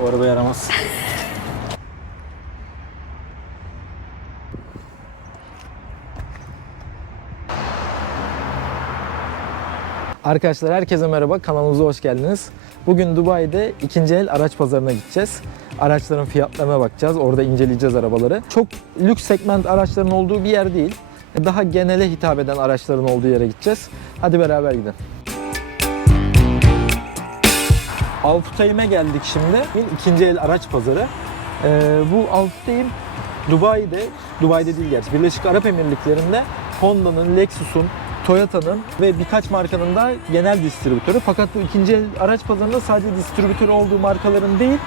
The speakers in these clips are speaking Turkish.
Bu araba yaramaz. Arkadaşlar herkese merhaba. Kanalımıza hoş geldiniz. Bugün Dubai'de ikinci el araç pazarına gideceğiz. Araçların fiyatlarına bakacağız. Orada inceleyeceğiz arabaları. Çok lüks segment araçların olduğu bir yer değil. Daha genele hitap eden araçların olduğu yere gideceğiz. Hadi beraber gidelim. Alfutaim'e geldik şimdi. Bir ikinci el araç pazarı. Ee, bu Alfutaim Dubai'de, Dubai'de değil gerçi, Birleşik Arap Emirlikleri'nde Honda'nın, Lexus'un, Toyota'nın ve birkaç markanın da genel distribütörü. Fakat bu ikinci el araç pazarında sadece distribütör olduğu markaların değil,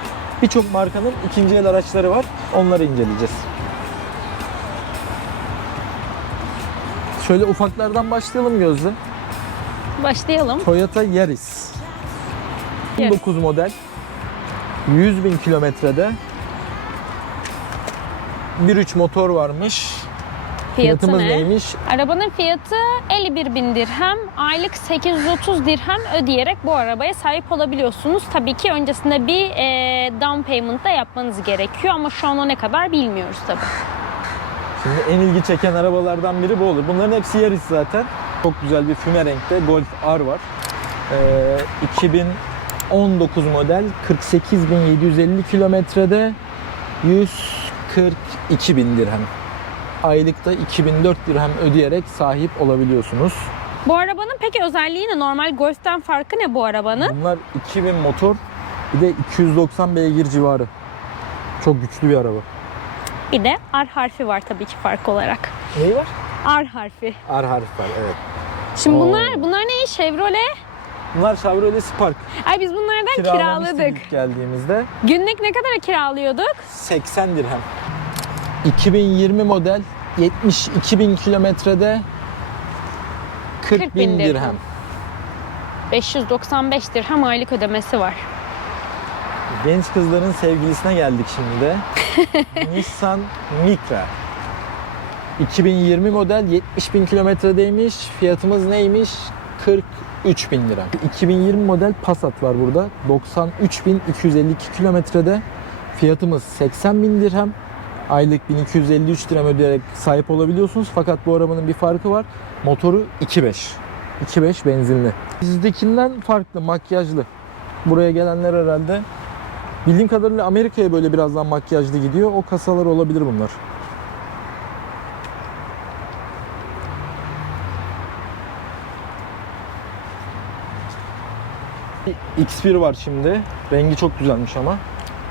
birçok markanın ikinci el araçları var. Onları inceleyeceğiz. Şöyle ufaklardan başlayalım Gözde. Başlayalım. Toyota Yaris. Yaris. 19 model. 100 bin kilometrede. 1.3 motor varmış. Fiyatı Fiyatımız ne? neymiş? Arabanın fiyatı 51 bin dirhem. Aylık 830 dirhem ödeyerek bu arabaya sahip olabiliyorsunuz. Tabii ki öncesinde bir e, down payment da yapmanız gerekiyor ama şu an o ne kadar bilmiyoruz tabii. Şimdi en ilgi çeken arabalardan biri bu olur. Bunların hepsi Yaris zaten. Çok güzel bir füme renkte Golf R var. Ee, 2019 model 48.750 kilometrede 142 bin dirhem. Aylıkta 2004 dirhem ödeyerek sahip olabiliyorsunuz. Bu arabanın peki özelliği ne? Normal Golf'ten farkı ne bu arabanın? Bunlar 2000 motor bir de 290 beygir civarı. Çok güçlü bir araba. Bir de R harfi var tabii ki fark olarak. Neyi var? R harfi. R harf var evet. Şimdi Oo. bunlar bunlar ne? Chevrolet. Bunlar Chevrolet Spark. Ay biz bunlardan kiraladık. ilk geldiğimizde. Günlük ne kadara kiralıyorduk? 80 dirhem. 2020 model 72 bin kilometrede 40, 40 bin, dirhem. 595 dirhem aylık ödemesi var. Genç kızların sevgilisine geldik şimdi de. Nissan Micra. 2020 model 70 bin kilometredeymiş. Fiyatımız neymiş? 40 3000 lira. 2020 model Passat var burada. 93.252 kilometrede. Fiyatımız 80.000 dirhem. Aylık 1253 dirhem ödeyerek sahip olabiliyorsunuz. Fakat bu arabanın bir farkı var. Motoru 2.5. 2.5 benzinli. Bizdekinden farklı, makyajlı. Buraya gelenler herhalde bildiğim kadarıyla Amerika'ya böyle birazdan makyajlı gidiyor. O kasalar olabilir bunlar. X1 var şimdi. Rengi çok güzelmiş ama.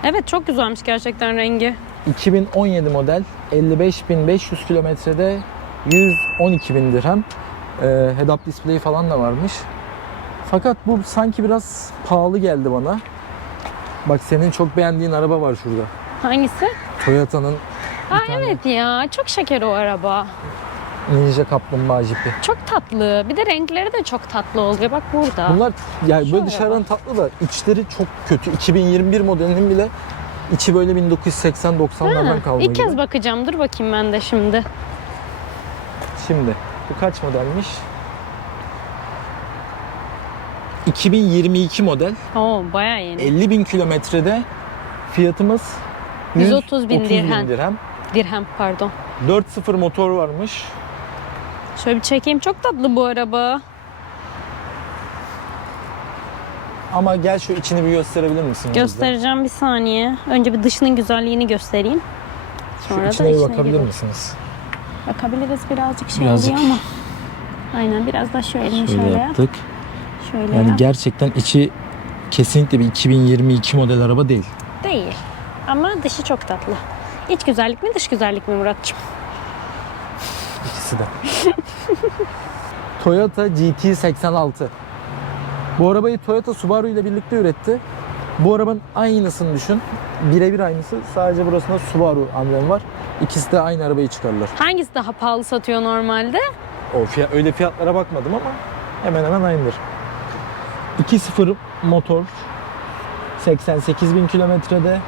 Evet çok güzelmiş gerçekten rengi. 2017 model 55.500 kilometrede 112.000 dirhem. Ee, head-up display falan da varmış. Fakat bu sanki biraz pahalı geldi bana. Bak senin çok beğendiğin araba var şurada. Hangisi? Toyota'nın Aa evet ya çok şeker o araba. Ninja Kaplumbağa jipi. Çok tatlı. Bir de renkleri de çok tatlı oluyor. Bak burada. Bunlar yani Şu böyle dışarıdan tatlı da içleri çok kötü. 2021 modelinin bile içi böyle 1980-90'lardan Ha, kalma İlk gibi. kez bakacağım. Dur bakayım ben de şimdi. Şimdi bu kaç modelmiş? 2022 model. Oo bayağı yeni. 50 bin kilometrede fiyatımız 130 bin 130 dirhem. dirhem. Dirhem pardon. 4.0 motor varmış. Şöyle bir çekeyim. Çok tatlı bu araba. Ama gel şu içini bir gösterebilir misin? Göstereceğim bir saniye. Önce bir dışının güzelliğini göstereyim. Şu Sonra da içine bir içine bakabilir girelim. misiniz? Bakabiliriz birazcık şey Birazcık. oluyor ama. Aynen biraz da şöyle şöyle, Şöyle yap. yaptık. Şöyle Yani yap. gerçekten içi kesinlikle bir 2022 model araba değil. Değil. Ama dışı çok tatlı. İç güzellik mi dış güzellik mi Muratçım? İkisi de. Toyota GT86. Bu arabayı Toyota Subaru ile birlikte üretti. Bu arabanın aynısını düşün. Birebir aynısı. Sadece burasında Subaru amblemi var. İkisi de aynı arabayı çıkarırlar. Hangisi daha pahalı satıyor normalde? O fiyat, öyle fiyatlara bakmadım ama hemen hemen aynıdır. 2.0 motor 88 bin kilometrede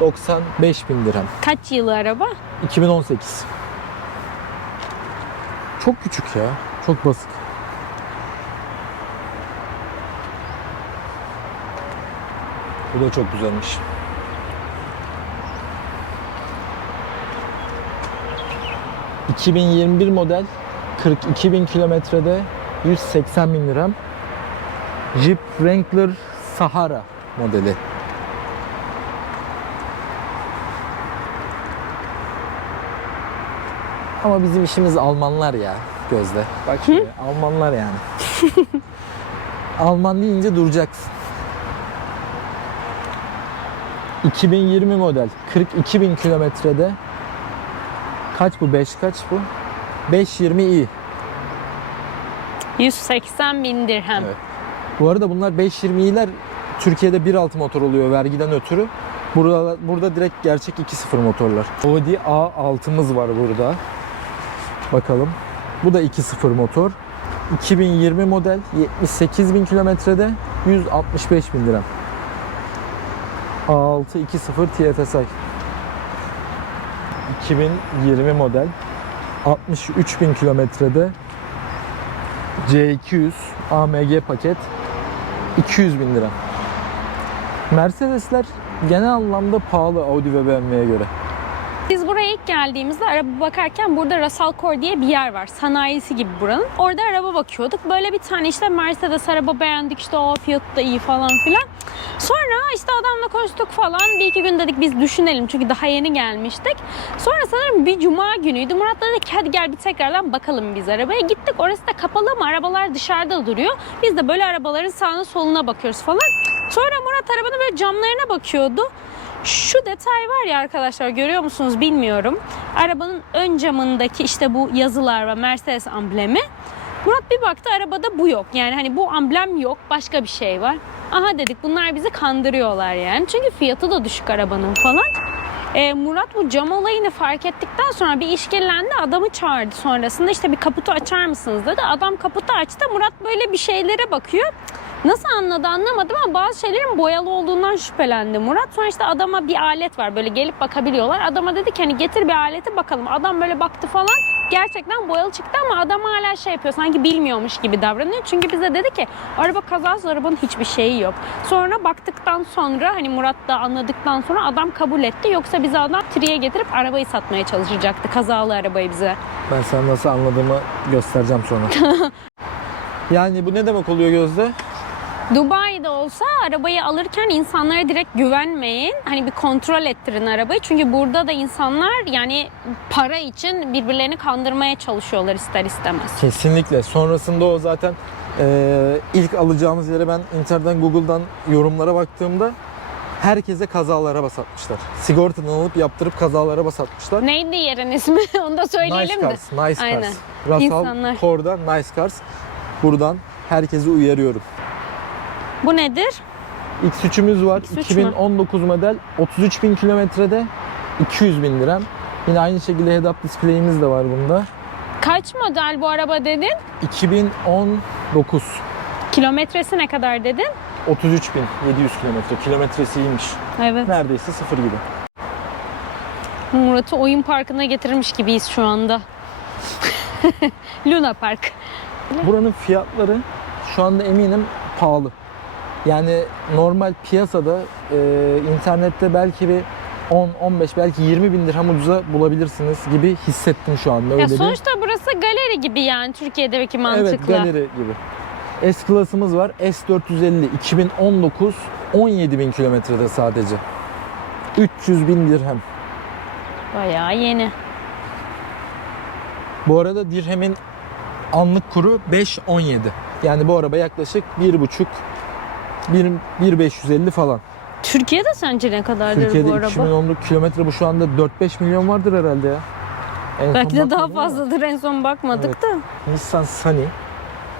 95 bin dirhem. Kaç yılı araba? 2018. Çok küçük ya. Çok basit. Bu da çok güzelmiş. ...2021 model... ...42 bin kilometrede... ...180 bin lira... Jeep Wrangler Sahara modeli. Ama bizim işimiz Almanlar ya Gözde. Bak şimdi Almanlar yani. Alman deyince duracaksın. 2020 model 42 bin kilometrede kaç bu 5 kaç bu 520i 180 bin dirhem. Evet. bu arada bunlar 520i'ler Türkiye'de 1.6 motor oluyor vergiden ötürü burada, burada direkt gerçek 2.0 motorlar Audi A6'mız var burada bakalım bu da 2.0 motor 2020 model 78 bin kilometrede 165 bin lira A6 2.0 TFSI 2020 model 63 bin kilometrede C200 AMG paket 200 bin lira. Mercedesler genel anlamda pahalı Audi ve BMW'ye göre. Biz buraya ilk geldiğimizde araba bakarken burada Core diye bir yer var. Sanayisi gibi buranın. Orada araba bakıyorduk. Böyle bir tane işte Mercedes araba beğendik işte o fiyatı da iyi falan filan. Sonra işte adamla konuştuk falan. Bir iki gün dedik biz düşünelim çünkü daha yeni gelmiştik. Sonra sanırım bir cuma günüydü. Murat da dedi ki hadi gel bir tekrardan bakalım biz arabaya. Gittik orası da kapalı ama arabalar dışarıda duruyor. Biz de böyle arabaların sağına soluna bakıyoruz falan. Sonra Murat arabanın böyle camlarına bakıyordu. Şu detay var ya arkadaşlar görüyor musunuz bilmiyorum. Arabanın ön camındaki işte bu yazılar ve Mercedes amblemi. Murat bir baktı arabada bu yok. Yani hani bu amblem yok başka bir şey var. Aha dedik bunlar bizi kandırıyorlar yani. Çünkü fiyatı da düşük arabanın falan. E, Murat bu cam olayını fark ettikten sonra bir işkillendi adamı çağırdı sonrasında işte bir kaputu açar mısınız dedi. Adam kaputu açtı Murat böyle bir şeylere bakıyor. Nasıl anladı anlamadım ama bazı şeylerin boyalı olduğundan şüphelendi Murat. Sonra işte adama bir alet var böyle gelip bakabiliyorlar. Adama dedi ki hani getir bir aleti bakalım. Adam böyle baktı falan. Gerçekten boyalı çıktı ama adam hala şey yapıyor sanki bilmiyormuş gibi davranıyor. Çünkü bize dedi ki araba kazası arabanın hiçbir şeyi yok. Sonra baktıktan sonra hani Murat da anladıktan sonra adam kabul etti. Yoksa bize adam triye getirip arabayı satmaya çalışacaktı. Kazalı arabayı bize. Ben sana nasıl anladığımı göstereceğim sonra. yani bu ne demek oluyor Gözde? Dubai'de olsa arabayı alırken insanlara direkt güvenmeyin. Hani bir kontrol ettirin arabayı. Çünkü burada da insanlar yani para için birbirlerini kandırmaya çalışıyorlar ister istemez. Kesinlikle. Sonrasında o zaten e, ilk alacağımız yere ben internetten Google'dan yorumlara baktığımda herkese kazalı araba satmışlar. Sigortadan alıp yaptırıp kazalı araba satmışlar. Neydi yerin ismi? Onu da söyleyelim nice? Cars, Nice Aynen. Cars. İnsanlar. Core'da Nice Cars. Buradan herkesi uyarıyorum. Bu nedir? X3'ümüz var. X3 mü? 2019 model 33 bin kilometrede 200 bin lira. Yine aynı şekilde head-up display'imiz de var bunda. Kaç model bu araba dedin? 2019 Kilometresi ne kadar dedin? 33 bin 700 kilometre. Kilometresi iyiymiş. Evet. Neredeyse sıfır gibi. Murat'ı oyun parkına getirmiş gibiyiz şu anda. Luna Park. Buranın fiyatları şu anda eminim pahalı. Yani normal piyasada e, internette belki bir 10, 15 belki 20 bin dirhem ucuza bulabilirsiniz gibi hissettim şu anda. Öyle Ya bir- sonuçta burası galeri gibi yani Türkiye'deki mantıkla. Evet galeri gibi. S klasımız var. S450 2019 17 bin kilometrede sadece. 300 bin dirhem. Bayağı yeni. Bu arada dirhemin anlık kuru 5.17. Yani bu araba yaklaşık 1.5 1 1.550 falan. Türkiye'de sence ne kadardır Türkiye'de bu araba? Türkiye'de 2 milyonluk kilometre bu şu anda 4-5 milyon vardır herhalde ya. En Belki de daha fazladır ama. en son bakmadık evet. da. Nissan Sunny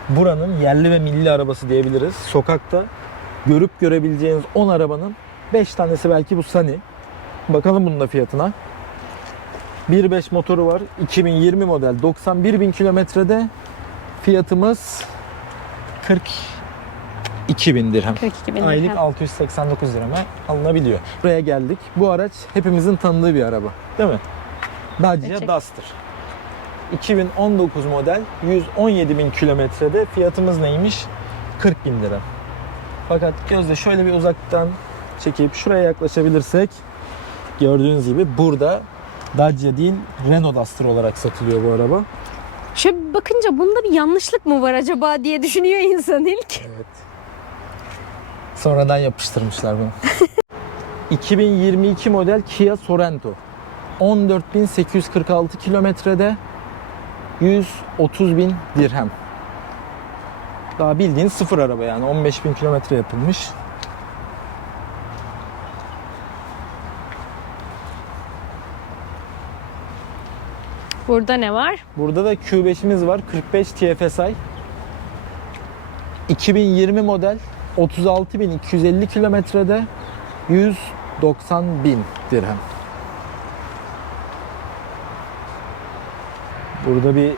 buranın yerli ve milli arabası diyebiliriz. Sokakta görüp görebileceğiniz 10 arabanın 5 tanesi belki bu Sunny. Bakalım bunun da fiyatına. 1.5 motoru var. 2020 model. 91 bin kilometrede fiyatımız 40 2000 dirhem. 42 bin Aylık dirhem. 689 dirheme alınabiliyor. Buraya geldik. Bu araç hepimizin tanıdığı bir araba. Değil mi? Dacia Duster. 2019 model 117 bin kilometrede fiyatımız neymiş? 40 bin lira. Fakat gözle şöyle bir uzaktan çekip şuraya yaklaşabilirsek gördüğünüz gibi burada Dacia değil Renault Duster olarak satılıyor bu araba. Şöyle bakınca bunda bir yanlışlık mı var acaba diye düşünüyor insan ilk. Evet. Sonradan yapıştırmışlar bunu. 2022 model Kia Sorento. 14.846 kilometrede 130 bin dirhem. Daha bildiğin sıfır araba yani 15 bin kilometre yapılmış. Burada ne var? Burada da Q5'imiz var. 45 TFSI. 2020 model 36.250 kilometrede 190 bin dirhem. Burada bir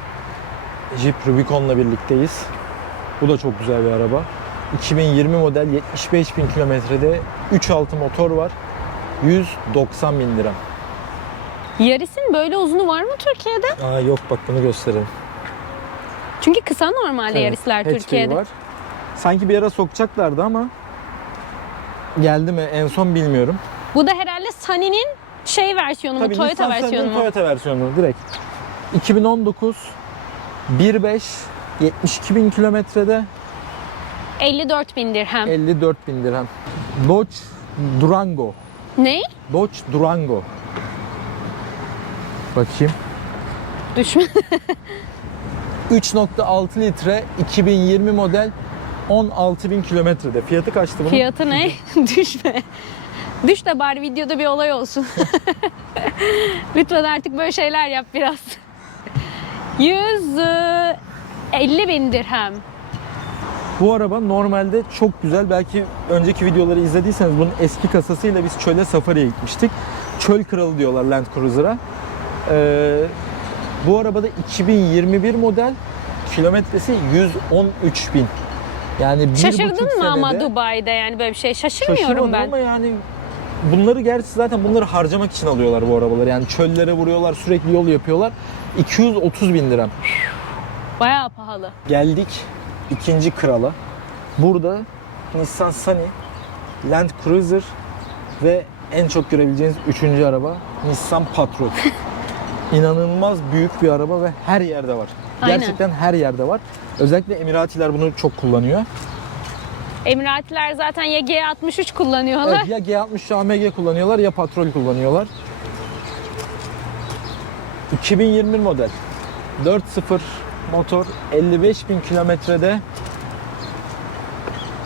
Jeep Rubicon'la birlikteyiz. Bu da çok güzel bir araba. 2020 model 75 bin kilometrede 3.6 motor var. 190 bin dirhem. Yaris'in böyle uzunu var mı Türkiye'de? Aa yok bak bunu gösterelim. Çünkü kısa normalde Yaris'ler Türkiye'de. var. Sanki bir ara sokacaklardı ama geldi mi en son bilmiyorum. Bu da herhalde Sunny'nin şey versiyonu mu? Toyota Nissan versiyonu mu? Toyota versiyonu direkt. 2019 1.5 72 bin kilometrede 54 bin dirhem. 54 bin dirhem. Dodge Durango. ne? Dodge Durango. Bakayım. Düşme. 3.6 litre 2020 model 16 bin kilometrede. Fiyatı kaçtı bunun? Fiyatı ne? Düşme. Düş de bari videoda bir olay olsun. Lütfen artık böyle şeyler yap biraz. 150 bin dirhem. Bu araba normalde çok güzel. Belki önceki videoları izlediyseniz bunun eski kasasıyla biz çöle safariye gitmiştik. Çöl kralı diyorlar Land Cruiser'a. Ee, bu arabada 2021 model kilometresi 113 bin. Yani bir buçuk Şaşırdın mı ama Dubai'de yani böyle bir şey? Şaşırmıyorum Şaşırmadım ben. ama yani bunları gerçi zaten bunları harcamak için alıyorlar bu arabaları. Yani çöllere vuruyorlar, sürekli yol yapıyorlar. 230 bin lira. Bayağı pahalı. Geldik ikinci krala. Burada Nissan Sunny, Land Cruiser ve en çok görebileceğiniz üçüncü araba Nissan Patrol. İnanılmaz büyük bir araba ve her yerde var. Aynen. Gerçekten her yerde var. Özellikle Emiratiler bunu çok kullanıyor. Emiratiler zaten ya G63 kullanıyorlar. Evet, ya G60 AMG kullanıyorlar ya Patrol kullanıyorlar. 2020 model. 4.0 motor 55 bin kilometrede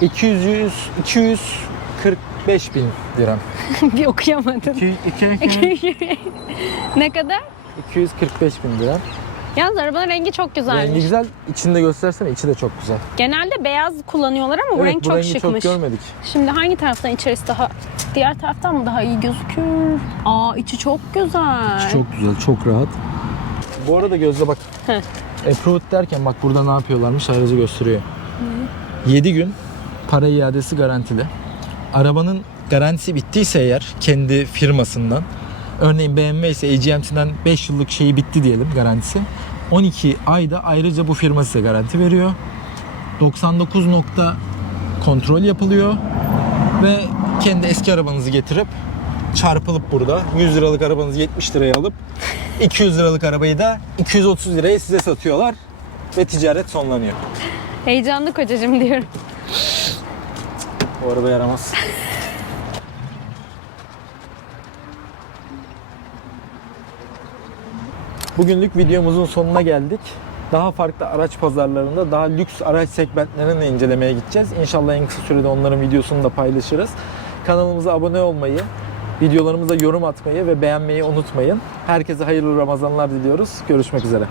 200 245 bin dirhem. bir okuyamadın. 2, ne kadar? 245 bin dirhem. Yalnız arabanın rengi çok güzelmiş. Rengi güzel. İçinde göstersene. içi de çok güzel. Genelde beyaz kullanıyorlar ama bu evet, renk bu çok rengi şıkmış. çok görmedik. Şimdi hangi taraftan içerisi daha diğer taraftan mı daha iyi gözüküyor? Aa içi çok güzel. Çok güzel, çok rahat. Bu arada Gözde bak. Heh. Approved derken bak burada ne yapıyorlarmış aracı gösteriyor. 7 gün para iadesi garantili. Arabanın garantisi bittiyse eğer kendi firmasından örneğin BMW ise AGM'den 5 yıllık şeyi bitti diyelim garantisi. 12 ayda ayrıca bu firma size garanti veriyor. 99 nokta kontrol yapılıyor ve kendi eski arabanızı getirip çarpılıp burada 100 liralık arabanızı 70 liraya alıp 200 liralık arabayı da 230 liraya size satıyorlar ve ticaret sonlanıyor. Heyecanlı kocacığım diyorum. O araba yaramaz. Bugünlük videomuzun sonuna geldik. Daha farklı araç pazarlarında daha lüks araç segmentlerini incelemeye gideceğiz. İnşallah en kısa sürede onların videosunu da paylaşırız. Kanalımıza abone olmayı, videolarımıza yorum atmayı ve beğenmeyi unutmayın. Herkese hayırlı Ramazanlar diliyoruz. Görüşmek üzere.